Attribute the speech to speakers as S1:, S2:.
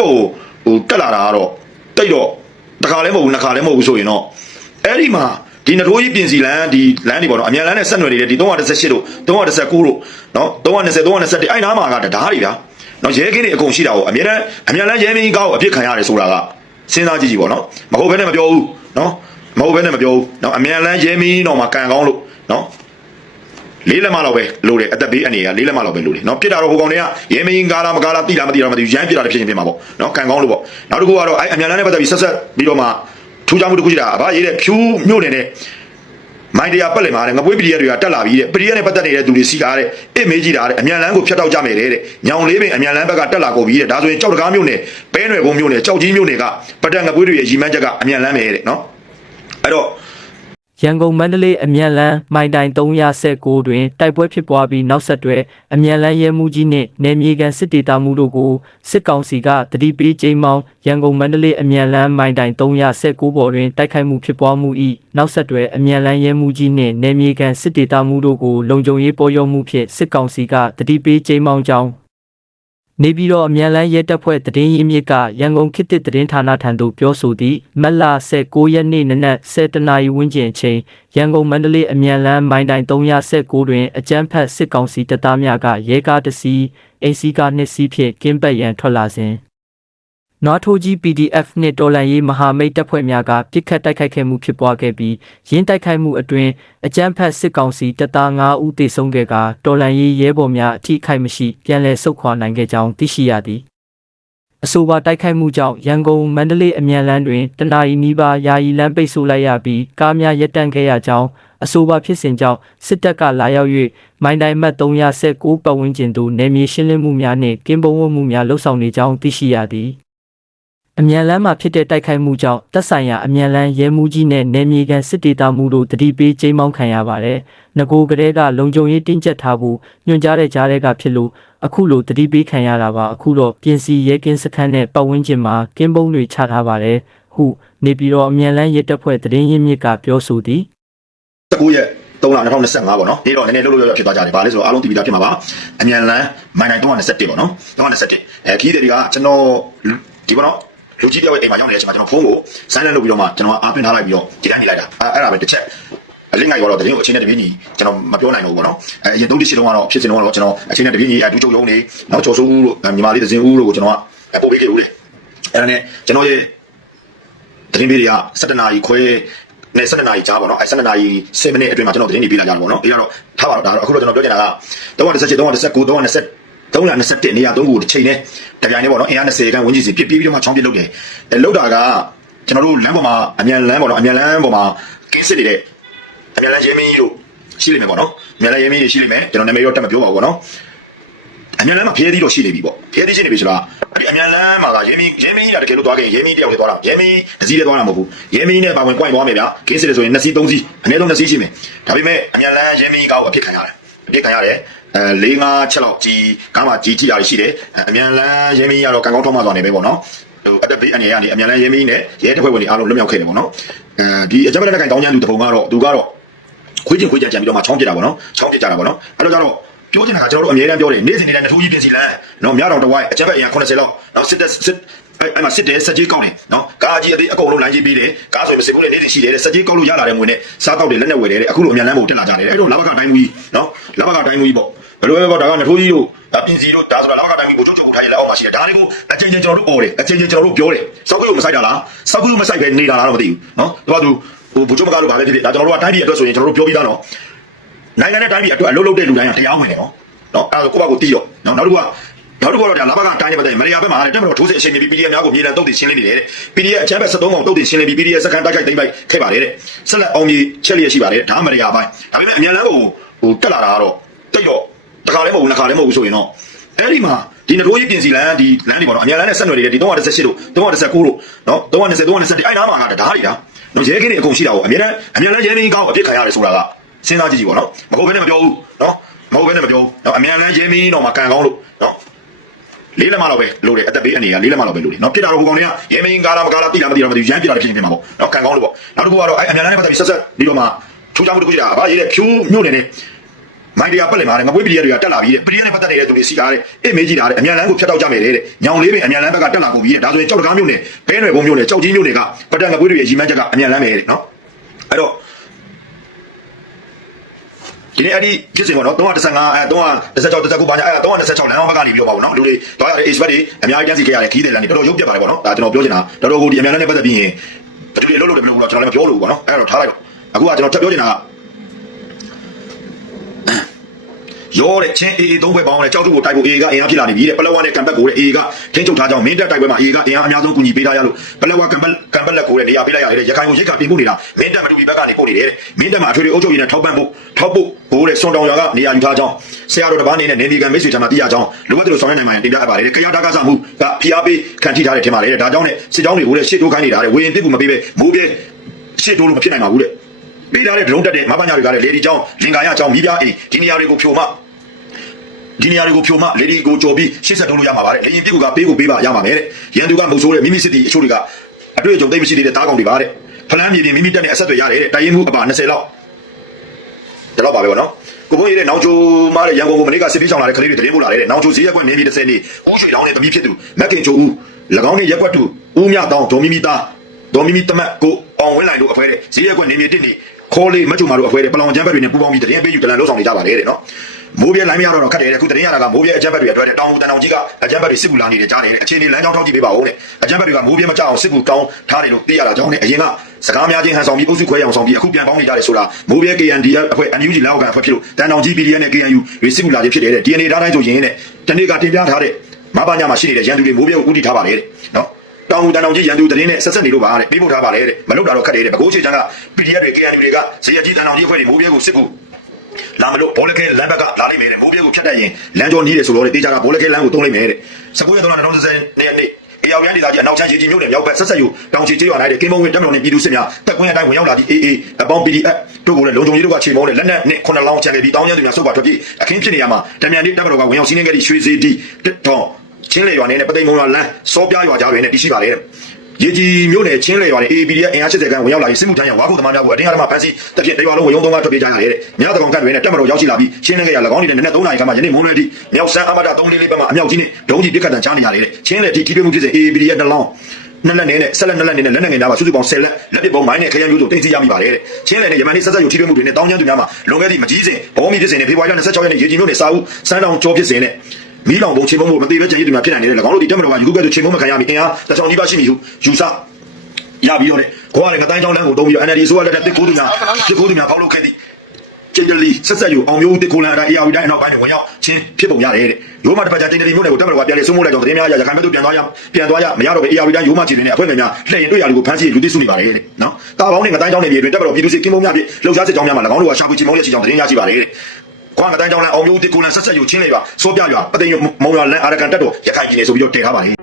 S1: ဟိုဟိုတက်လာတာကတော့တိတ်တော့တစ်ခါလည်းမဟုတ်ဘူးနှစ်ခါလည်းမဟုတ်ဘူးဆိုရင်တော့အဲ့ဒီမှာဒီနထိုးကြီးပြင်စီလန်းဒီလန်းတွေပေါ့နော်အမြန်လန်းနဲ့ဆက်နွယ်နေတဲ့ဒီ318တို့319တို့နော်320 321အဲ့နားမှာကတံတားတွေဗျာနော်ရဲကင်းတွေအကုန်ရှိတာကိုအမြန်လန်းအမြန်လန်းရဲမင်းကောက်အပြစ်ခံရတယ်ဆိုတာကစဉ်းစားကြည့်ကြည့်ပေါ့နော်မဟုတ်ဘဲနဲ့မပြောဘူးနော်မဟုတ်ဘဲနဲ့မပြောဘူးနော်အမြန်လန်းရဲမင်းတော့မှကန်ကောင်းလို့နော် လေးလက်မလောက်ပဲလိုတယ်အသက်ဘေးအနေကလေးလက်မလောက်ပဲလိုတယ်เนาะပြစ်တာတော့ဟိုကောင်တွေကရဲမင်းကားလားမကားလားတိလားမတိလားမသိဘူးရမ်းပြစ်တာလည်းဖြစ်ရင်ဖြစ်မှာပေါ့เนาะခံကောင်းလို့ပေါ့နောက်တစ်ခုကတော့အဲအမြန်လန်းနဲ့ပတ်သက်ပြီးဆက်ဆက်ပြီးတော့မှထူးခြားမှုတစ်ခုရှိတာအဘရေးတဲ့ဖြူးမြို့နယ်နဲ့မိုင်းတရားပတ်လည်မှာတဲ့ငပွေးပီရီယတွေကတက်လာပြီးတဲ့ပီရီယနဲ့ပတ်သက်နေတဲ့သူတွေစီကားတဲ့အစ်မေးကြည့်တာတဲ့အမြန်လန်းကိုဖျက်တောက်ကြမယ်တဲ့ညောင်လေးပင်အမြန်လန်းဘက်ကတက်လာကုန်ပြီးတဲ့ဒါဆိုရင်ကြောက်တကားမြို့နယ်ပဲနယ်ဘုံမြို့နယ်ကြောက်ကြီးမြို့နယ်ကပတ်တက်ငပွေးတွေရဲ့ရီမန်းချက်ကအမြန်လန်းမယ်တဲ့เนาะအဲ့တော့
S2: ရန်ကုန်မန္တလေးအမြန်လန်းမိုင်တိုင်319တွင်တိုက်ပွဲဖြစ်ပွားပြီးနောက်ဆက်တွဲအမြန်လန်းရဲမှုကြီးနှင့်နယ်မြေကန်စစ်တေတာမှုတို့ကိုစစ်ကောင်စီကတတိပေးချိန်မောင်းရန်ကုန်မန္တလေးအမြန်လန်းမိုင်တိုင်319ပေါ်တွင်တိုက်ခိုက်မှုဖြစ်ပွားမှု၏နောက်ဆက်တွဲအမြန်လန်းရဲမှုကြီးနှင့်နယ်မြေကန်စစ်တေတာမှုတို့ကိုလုံခြုံရေးပေါ်ရောမှုဖြင့်စစ်ကောင်စီကတတိပေးချိန်မောင်းကြောင်း နေပြည်တော်အမြန်လန်းရဲတပ်ဖွဲ့တည်င်းရင်းမြစ်ကရန်ကုန်ခေတ်သစ်တည်င်းဌာနထံသို့ပြောဆိုသည့်မက်လာ19ရက်နေ့နနက်10:00နာရီဝန်းကျင်အချိန်ရန်ကုန်မန္တလေးအမြန်လန်းမိုင်တိုင်319တွင်အကြမ်းဖက်စစ်ကောင်စီတပ်သားများကရဲကားတစ်စီးအိမ်စီးကားနှစ်စီးဖြင့်ကင်းပတ်ရန်ထွက်လာစဉ် နွားထိုးကြီး PDF နှင့်တော်လန်ရေးမဟာမိတ်တပ်ဖွဲ့များကပြစ်ခတ်တိုက်ခိုက်ခဲ့မှုဖြစ်ပွားခဲ့ပြီးရင်းတိုက်ခိုက်မှုအတွင်အကြမ်းဖက်စစ်ကောင်စီတပ်သား9ဦးသေဆုံးခဲ့ကာတော်လန်ရေးရဲဘော်များအထိအခိုက်မရှိပြန်လည်ဆုတ်ခွာနိုင်ခဲ့ကြောင်းသိရှိရသည်အဆိုပါတိုက်ခိုက်မှုကြောင့်ရန်ကုန်မန္တလေးအမြန်လမ်းတွင်တနအီနီးပါးယာယီလမ်းပိတ်ဆို့လိုက်ရပြီးကားများရပ်တန့်ခဲ့ရကြောင်းအဆိုပါဖြစ်စဉ်ကြောင့်စစ်တပ်ကလာရောက်၍မိုင်းတိုင်းမှတ်319ပတ်ဝန်းကျင်သို့နယ်မြေရှင်းလင်းမှုများနှင့်ကင်းပုံဝတ်မှုများလှုပ်ဆောင်နေကြောင်းသိရှိရသည် အမြန်လမ်းမှာဖြစ်တဲ့တိုက်ခိုက်မှုကြောင့်တပ်ဆိုင်ရာအမြန်လမ်းရဲမှုကြီးနဲ့နယ်မြေကန်စစ်တေတာမှုတို့တတိပေးချိန်မောင်းခံရပါတယ်။ငကိုကလေးကလုံခြုံရေးတင်းကျပ်ထားဖို့ညွှန်ကြားတဲ့ကြားတဲ့ကဖြစ်လို့အခုလိုတတိပေးခံရတာပါအခုတော့ပြင်စီရဲကင်းစခန်းနဲ့ပတ်ဝန်းကျင်မှာကင်းပုံးတွေချထားပါတယ်ဟုနေပြည်တော်အမြန်လန်းရဲတပ်ဖွဲ့တရင်ရင်းမြစ်ကပြောဆိုသည်
S1: 19ရက်3လ2025ပေါ့နော်ဒီတော့နည်းနည်းလှုပ်လှုပ်ရဖြစ်သွားကြတယ်ဘာလဲဆိုတော့အားလုံးတည်ပြီးသားဖြစ်မှာပါအမြန်လန်းမိုင်နိုင်321ပေါ့နော်321အဲခီးတွေကကျွန်တော်ဒီပေါ့နော် လူကြီးတယောက်ရဲ့အိမ်မှာရောက်နေတဲ့အချိန်မှာကျွန်တော်ဖုန်းကိုဆိုင်းလန့်လုပ်ပြီးတော့မှကျွန်တော်အားပင်ထားလိုက်ပြီးတော့ဒီတိုင်းနေလိုက်တာအဲအဲ့ဒါပဲတစ်ချက်အလင်းငါရောတော့တရင်ကိုအချင်းနဲ့တပြင်းညီကျွန်တော်မပြောနိုင်တော့ဘူးပေါ့နော်အဲအရင်သုံးတစ်ရှိတုန်းကတော့ဖြစ်စဉ်တုန်းကတော့ကျွန်တော်အချင်းနဲ့တပြင်းညီအဒူချုပ်ရုံးနေနောက်ကျော်စိုးဦးတို့ညီမလေးသဇင်ဦးတို့ကိုကျွန်တော်ကပို့ပေးခဲ့ဦးတယ်အဲ့ဒါနဲ့ကျွန်တော်ရဲ့သတင်းပေးတွေက7နာရီခွဲနဲ့7နာရီကြားပါတော့အဲ7နာရီ10မိနစ်အတွင်းမှာကျွန်တော်သတင်းတွေပေးလာကြတာပေါ့နော်ပြီးတော့ထားပါတော့ဒါတော့အခုတော့ကျွန်တော်ပြောချင်တာက317 319 320 321နေရာ3ခုတစ်ချိန်နဲ့တပြိုင်တည်းပေါ့နော်အင်အား20ခန်းဝန်းကျင်စီပြစ်ပြီးပြီးတော့မှချောင်းပြစ်လုပ်တယ်အဲလုပ်တာကကျွန်တော်တို့လမ်းပေါ်မှာအမြန်လမ်းပေါ့နော်အမြန်လမ်းပေါ်မှာကင်းစစ်နေတဲ့အမြန်လမ်းရဲမင်းကြီးတို့ရှိလိမ့်မယ်ပေါ့နော်အမြန်လမ်းရဲမင်းကြီးရှိလိမ့်မယ်ကျွန်တော်နာမည်တော့တက်မပြောပါဘူးပေါ့နော်အမြန်လမ်းမှာဖျဲသီးတော့ရှိနေပြီပေါ့ဖျဲသီးရှိနေပြီဆိုတာအဲ့ဒီအမြန်လမ်းမှာကရဲမင်းရဲမင်းကြီးကတကယ်လို့သွားခဲ့ရင်ရဲမင်းတယောက်တည်းသွားတာရဲမင်းအစည်းတည်းသွားတာမဟုတ်ဘူးရဲမင်းနဲ့ပါဝင် point သွားမယ်ဗျာကင်းစစ်တယ်ဆိုရင်2စီး3စီးအနည်းဆုံး2စီးရှိမယ်ဒါပေမဲ့အမြန်လမ်းရဲမင်းကြီးကောက်အဖြစ်ခံရတယ် အဖြစ်ခံရတယ်အဲ၄၅ချက်လောက်ကြီးကားမှာကြီးထိတာရှိတယ်အမြန်လမ်းရဲမင်းကြီးကတော့ကံကောင်းထောက်မှသွားနေပဲပေါ့နော်ဟိုအတက်ဘေးအနေရကနေအမြန်လမ်းရဲမင်းကြီးနဲ့ရဲတပ်ဖွဲ့ဝင်တွေအားလုံးလွတ်မြောက်ခဲ့တယ်ပေါ့နော်အဲဒီအကြမ်းဖက်တဲ့ကိုင်တောင်းကျမ်းသူတပုံကတော့သူကတော့ခွေးချင်းခွေးကြံကြံပြီးတော့မှချောင်းပြစ်တာပေါ့နော်ချောင်းပြစ်ကြတာပေါ့နော်အဲ့တော့ကျတော့ ပြောချင်တာကကျွန်တော်တို့အများအားပြောတယ်နေ့စဉ်နေ့တိုင်းနှစ်ထိုးကြီးပြင်စီလန်းနော်မြတော်တဝိုက်အချက်ဘက်အင်80လောက်နော်စစ်တက်စစ်အဲ့အဲ့မှာစစ်တယ်စက်ကြီးကောက်တယ်နော်ကားကြီးအသေးအကုန်လုံးလိုင်းကြီးပြီးတယ်ကားဆိုရင်မစစ်ဘူးလေနေ့စဉ်ရှိတယ်တဲ့စက်ကြီးကောက်လို့ရလာတဲ့ငွေနဲ့စားတော့တယ်လက်နဲ့ဝယ်တယ်တဲ့အခုလိုအမြန်လန်းပုံတက်လာကြတယ်အဲ့တော့လဘကတိုင်းမူကြီးနော်လဘကတိုင်းမူကြီးပေါ့ဘယ်လိုပဲပေါ့ဒါကနှစ်ထိုးကြီးတို့ပြင်စီတို့ဒါဆိုတာလဘကတိုင်းမူကိုချုပ်ချုပ်ကိုထားရလက်အောက်မှာရှိတယ်ဒါတွေကိုအချင်းချင်းကျွန်တော်တို့អော်တယ်အချင်းချင်းကျွန်တော်တို့ပြောတယ်စောက်ကွေးကိုမဆိုင်တာလားစောက်ကွေးကိုမဆိုင်ပဲနေတာလားတော့မသိဘူးနော်သူကသူဟိုဘူချုပ်မကားလို့ဗာပဲဖြစ်ဖြစ်ဒါကျွန်တော်တို့ကတိုင်းပြည်အတွက်ဆိုရင်ကျွန်တော်တို့ပြောပြီးသားနော် နိုင်ငံနဲ့တိုင်းပြည်အတွက်အလုပ်လုပ်တဲ့လူတိုင်းကတရားဝင်တယ်နော်။နော်အဲ့ဒါကိုယ့်ဘက်ကိုတီးတော့နော်နောက်တစ်ခုကနောက်တစ်ခုကတော့ဒါလဘကတိုင်းနဲ့ပတ်သက်မရိယာဘက်မှာလည်းတက်မတော်ထိုးစစ်အချိန်မြပြီး PDF များကိုမြေလံတုတ်တင်ရှင်းလင်းနေတယ်တဲ့။ PDF အချမ်းဘက်73ကောင်တုတ်တင်ရှင်းလင်းပြီး PDF စကန်တိုက်ခိုက်သိမ်းပိုက်ခဲ့ပါတယ်တဲ့။ဆက်လက်အောင်ကြီးချက်လျက်ရှိပါတယ်ဒါမရိယာပိုင်းဒါပေမဲ့အမြန်လန်းကိုဟိုတက်လာတာကတော့တိတ်တော့တစ်ခါလည်းမဟုတ်ဘူးနှစ်ခါလည်းမဟုတ်ဘူးဆိုရင်တော့အဲ့ဒီမှာဒီနထိုးကြီးပြင်စီလန်းဒီလန်းတွေပေါ့နော်အမြန်လန်းနဲ့ဆက်နွယ်နေတဲ့ဒီ318တို့319တို့နော်320 321အဲ့နားမှာကတံတားတွေဒါနော်ရဲကင်းတွေအကုန်ရှိတာကိုအမြန်လန်းအမြန်လန်းရဲမင်းကောက်အပြစ်ခံရတယ်ဆိုတာက စဉ်းစားကြည့်ကြည့်ပေါ့နော်မဟုတ်ဘဲနဲ့မပြောဘူးနော်မဟုတ်ဘဲနဲ့မပြောဘူးနော်အမြန်လန်းရဲမင်းတော့မှကန်ကောင်းလို့နော်လေးလက်မလောက်ပဲလိုတယ်အသက်ဘေးအနေကလေးလက်မလောက်ပဲလိုတယ်နော်ပြစ်တာတော့ဟိုကောင်တွေကရဲမင်းကားလားမကားလားတိလားမတိလားမသိဘူးရမ်းပြစ်တာလည်းဖြစ်ရင်ဖြစ်မှာပေါ့နော်ကန်ကောင်းလို့ပေါ့နောက်တစ်ခုကတော့အဲအမြန်လန်းနဲ့ပတ်သက်ပြီးဆက်ဆက်ပြီးတော့မှထူးခြားမှုတစ်ခုရှိတာအဘရေးတဲ့ဖြူးမြို့နယ်နဲ့မိုင်းတရားပတ်လည်မှာလည်းငပွေးပီရီတွေကတက်လာပြီးတဲ့ပီရီနဲ့ပတ်သက်နေတဲ့သူတွေစီကားတဲ့အေးမေးကြည့်တာတဲ့အမြန်လန်းကိုဖျက်တော့ကြမယ်တဲ့ညောင်လေးပင်အမြန်လန်းဘက်ကတက်လာကုန်ပြီးတဲ့ဒါဆိုရင်ကြောက်တကားမျိုးနဲ့ဘဲနယ်ဘုံမျိုးနဲ့ကြောက်ကြီးမျိုးတွေကပတ်တက်ငပွေးတွေရဲ့ရီမန်းချက်ကအမြန်လန်းမယ်တဲ့နော်အဲ့တော့ ဒီနေ့အဲ့ဒီဖြစ်စဉ်ပေါ့နော်315အဲ316 19ဘာညာအဲ326လမ်းအောင်ဘက်ကနေပြောပါဘောနော်လူတွေတော့ရတဲ့ expert တွေအများကြီးတန်းစီခဲ့ရတဲ့ခီးတယ်လမ်းတွေတော်တော်ရုပ်ပြတ်ပါတယ်ပေါ့နော်ဒါကျွန်တော်ပြောချင်တာတော်တော်ကိုဒီအမြန်လန်းနဲ့ပတ်သက်ပြီးရင်ဘယ်သူတွေလှုပ်လို့တယ်ဘယ်လိုလဲကျွန်တော်လည်းမပြောလို့ဘူးပေါ့နော်အဲ့တော့ထားလိုက်တော့အခုကကျွန်တော်ချက်ပြောချင်တာက ရောတဲ့ချင်းအေအေသုံးဘက်ပေါင်းတဲ့ကြောက်တုကိုတိုက်ဖို့အေအေကအင်အားဖြစ်လာနေပြီတဲ့ပလက်ဝနဲ့ကံဘက်ကိုတဲ့အေအေကထင်းချုပ်ထားကြောင်းမင်းတပ်တိုက်ပွဲမှာအေအေကအင်အားအများဆုံးကူညီပေးထားရလို့ပလက်ဝကံဘက်ကံဘက်လက်ကိုတဲ့နေရာပေးလိုက်ရတယ်ရခိုင်ကိုရိတ်ခါပြင်ပို့နေတာမင်းတပ်မတူဘီဘက်ကနေပို့နေတယ်တဲ့မင်းတပ်မှာအထွေထွေအုပ်ချုပ်ရေးနဲ့ထောက်ပံ့ဖို့ထောက်ဖို့ဘိုးတဲ့စွန်တောင်ရွာကနေရာယူထားကြောင်းဆရာတော်တစ်ပါးအနေနဲ့နေမီကံမိတ်ဆွေချမ်းမှာသိရကြောင်းလိုအပ်တယ်လို့ဆောင်ရွက်နိုင်မှရင်တင်ပြအပ်ပါတယ်တဲ့ကြရတာကစားမှုကဖိအားပေးခံထိထားတယ်ထင်ပါတယ်တဲ့ဒါကြောင့်နဲ့စစ်ကြောင်းတွေကိုတဲ့ရှစ်တိုးခိုင်းနေတာတဲ့ဝေရင်ပြစ်ကူမပေးပဲမိုးပြဲရှစ်တိုးလို့မဖြစ်နိုင်ပါဘူးတဲ့ပေးထားတဲ့ဒရုန်းတက်တဲ့မပညာတွေကလည်းလေဒီကြောင်းလင်္ကာရကြောင်းမိပြအိမ်ဒီနေရာတွေကိုဖြိုမှ ဒီနေရာတွေကိုဖြိုမလေဒီကိုကြော်ပြီးရှေ့ဆက်တုံးလို့ရမှာပါတဲ့လေရင်ပြစ်ကပေးကိုပေးပါရမှာမယ်တဲ့ရန်သူကမုတ်ဆိုးတဲ့မိမိစစ်တီအချို့တွေကအတွေ့အကြုံသိမရှိသေးတဲ့တားကောင်တွေပါတဲ့ဖလန်းမြေပြင်မိမိတက်နေအဆက်တွေရတယ်တဲ့တိုင်ရင်မှုအပါ20လောက်ဒါတော့ပါပဲဗောနော်ကိုဘုန်းကြီးတဲ့နောင်ချိုမားတဲ့ရန်ကုန်ကိုမနေ့ကစစ်ပြီးဆောင်လာတဲ့ကလေးတွေတရင်ပို့လာတဲ့နောင်ချိုဈေးရက်ကွက်နေပြည်30နှစ်ဦးရွှေလောင်းတဲ့သမီးဖြစ်သူမက်ကင်ချိုဦး၎င်းရဲ့ရက်ကွက်သူဦးမြတောင်းဒေါ်မီမီသားဒေါ်မီမီတမတ်ကိုအောင်ဝင်းလိုက်လို့အဖွဲတဲ့ဈေးရက်ကွက်နေပြည်တစ်နေခေါ်လေးမချုံမာတို့အဖွဲတဲ့ပလောင်ကျမ်းဘက်တွေနဲ့ပူပေါင်းပြီးတရင်ပေးယူတလန်လုံးဆောင်နေကြပါလေတဲ့နော် မိုးပြဲလိုင်းမရတော့ခတ်တယ်အခုတရင်ရတာကမိုးပြဲအကြက်ဘက်တွေအတွက်တဲ့တောင်တန်တောင်ကြီးကအကြက်ဘက်တွေစစ်ကူလာနေတယ်ကြားနေတယ်အခြေအနေလမ်းကြောင်းထောက်ကြည့်ပေးပါဦးတဲ့အကြက်ဘက်တွေကမိုးပြဲမကြောက်အောင်စစ်ကူတောင်းထားတယ်လို့သိရတာကြောင့်နဲ့အရင်ကစကားများချင်းဟန်ဆောင်ပြီးအုပ်စုခွဲအောင်ဆောင်ပြီးအခုပြန်ပေါင်းနေကြတယ်ဆိုတာမိုးပြဲ KNDF အဖွဲ့ NUG လောက်ကန်အဖွဲ့ဖြစ်လို့တန်တောင်ကြီး PDN နဲ့ KNU တွေစစ်ကူလာခြင်းဖြစ်တယ်တဲ့ DNA ထားတိုင်းဆိုရင်တဲ့တနေ့ကတင်ပြထားတဲ့မဘာညာမှာရှိနေတဲ့ရန်သူတွေမိုးပြဲကိုဥတီထားပါလေတဲ့နော်တောင်တန်တောင်ကြီးရန်သူတရင်နဲ့ဆက်ဆက်နေလို့ပါတဲ့ပေးပို့ထားပါလေတဲ့မလုပ်တာတော့ခက်တယ်တဲ့ဘကိုးချေချမ်းက PDF တွေ KNU တွေကဇေယျကြီးတန်တောင်ကြီးအဖွဲ့တွေမိုးပြဲကိုစစ်ကူ လာမလို့ဘောလခဲလမ်းဘက်ကလာလိမ့်မယ်တဲ့မိုးပြဲကိုဖြတ်တတ်ရင်လမ်းကျော်နီးတယ်ဆိုတော့တေးကြတာဘောလခဲလမ်းကိုတုံးလိမ့်မယ်တဲ့19ရက်2020ရက်နေ့အေယောက်ရန်ဒေသကြီးအနောက်ချမ်းရေကြီးမြို့နယ်မြောက်ဘက်ဆက်ဆက်ယူတောင်ချီကျေးရွာ၌တဲ့ကင်းမုံဝင်တက်မတော်နဲ့ပြည်သူစစ်များတက်ကွင်းအတိုင်းဝင်ရောက်လာသည့် AA အပေါင်း PDF တို့ကိုလည်းလုံခြုံရေးတို့ကချိန်မုံနဲ့လက်နက်နဲ့ခုနှစ်လောင်းချန်ခဲ့ပြီးတောင်းကျမ်းသူများစုပ်ပါထွက်ပြီးအခင်းဖြစ်နေရမှာတမြန်လေးတက်မတော်ကဝင်ရောက်စီးနှင်းခဲ့သည့်ရွှေစီတီတောင်ချင်းလေရွာနဲ့ပသိမ်မုံရွာလမ်းစောပြရွာကြားတွင်နဲ့တည်ရှိပါလေတဲ့ ရေကြီးမြို့နယ်ချင်းလေရွာနဲ့ AAPD ရဲ့အင်အား80ခန်းဝင်ရောက်လာပြီးစစ်မှုထမ်းရဝါခုသမားများကိုအတင်းအဓမ္မဖမ်းဆီးတပ်ဖြင့်တရွာလုံးဝင်ရုံသုံးကားထွက်ပြေးကြရတယ်တဲ့။မြောက်တကောင်ကတ်တွေနဲ့တက်မတော်ရောက်ရှိလာပြီးချင်းလင်းခဲ့ရ၎င်းတွေနဲ့နက်3နာရီခန့်မှယနေ့မိုးလွဲသည့်မြောက်ဆန်းအမတ3လေးလေးဘက်မှအမြောက်ကြီးနဲ့ဒုံးကြီးပစ်ခတ်တံချနေရတယ်တဲ့။ချင်းလေထိထိတွေ့မှုဖြစ်စဉ် AAPD ရဲ့နှလုံးနှစ်လက်နဲ့ဆက်လက်နှစ်လက်နဲ့လက်နက်ငယ်များပါစုစုပေါင်း10လက်လက်ပစ်ပုံမိုင်းနဲ့ခရမ်းမျိုးတို့တင်စီရမိပါတယ်တဲ့။ချင်းလေနဲ့ယမန်နေ့ဆက်ဆက်ယူထိတွေ့မှုတွေနဲ့တောင်းကျမ်းသူများမှာလွန်ခဲ့သည့်မကြီးစဉ်ဘောမီဖြစ်စဉ်နဲ့ဖေဖော်ဝါရီလ26ရက်နေ့ရေကြီးမြို့နယ်စာဦးစမ်းတောင်ကျော်ဖြစ်စဉ်နဲ့ မီးလောင်ပုံချိန်ပုံမသေးပဲကြည်ရည်တွေမှာဖြစ်နိုင်တယ်၎င်းတို့ဒီတက်မတော်ကယူခုကဲ့သို့ချိန်ပုံမခံရမီအင်အားတစ်ချောင်းဒီပါရှိမီဟုယူဆရပြီးတော့လေကိုကလည်းငတိုင်းချောင်းလမ်းကိုတုံးပြီးတော့ NLD ဆိုရလက်ထက်တစ်ကိုးသူများတစ်ကိုးသူများပေါက်လို့ခဲ့သည်ကျင်းတလီဆက်ဆက်ယူအောင်မျိုးတစ်ကိုးလမ်းအတိုင်း AR တိုင်းအနောက်ပိုင်းနဲ့ဝင်ရောက်ချင်းဖြစ်ပုံရတယ်တဲ့ရိုးမတစ်ပတ်ကြာကျင်းတလီမြို့နယ်ကိုတက်မတော်ကပြန်လေဆုံးမို့လိုက်တော့သတင်းများရရခိုင်ဘက်သို့ပြန်သွားရပြန်သွားရမရတော့ပဲ AR တိုင်းရိုးမချီတွေနဲ့အဖွဲ့ငယ်များလှည့်ရင်တွေ့ရလူကိုဖမ်းဆီးလူသိစုနေပါတယ်တဲ့နော်တာပေါင်းနဲ့ငတိုင်းချောင်းနယ်မြေတွင်တက်မတော်ပြည်သူစစ်ကင်းမုံများဖြင့်လှုပ်ရှားစစ်ကြောင်းများမှာ၎င်းတို့ကရှာဖွေချီမုံရချီကြောင်းသတင်းရရှိပါတယ်တဲ့ ခွာငတိုင်းချောင်းလမ်းအောင်မျိုးတစ်ကိုးလမ်းဆက်ဆက်ယူချင်းလေပါစိုးပြရွာပသိမ်မုံရွာလမ်းအာရကန်တက်တော်ရခိုင်ပြည်နယ်ဆိုပြီးတော့တည်ထားပါတယ်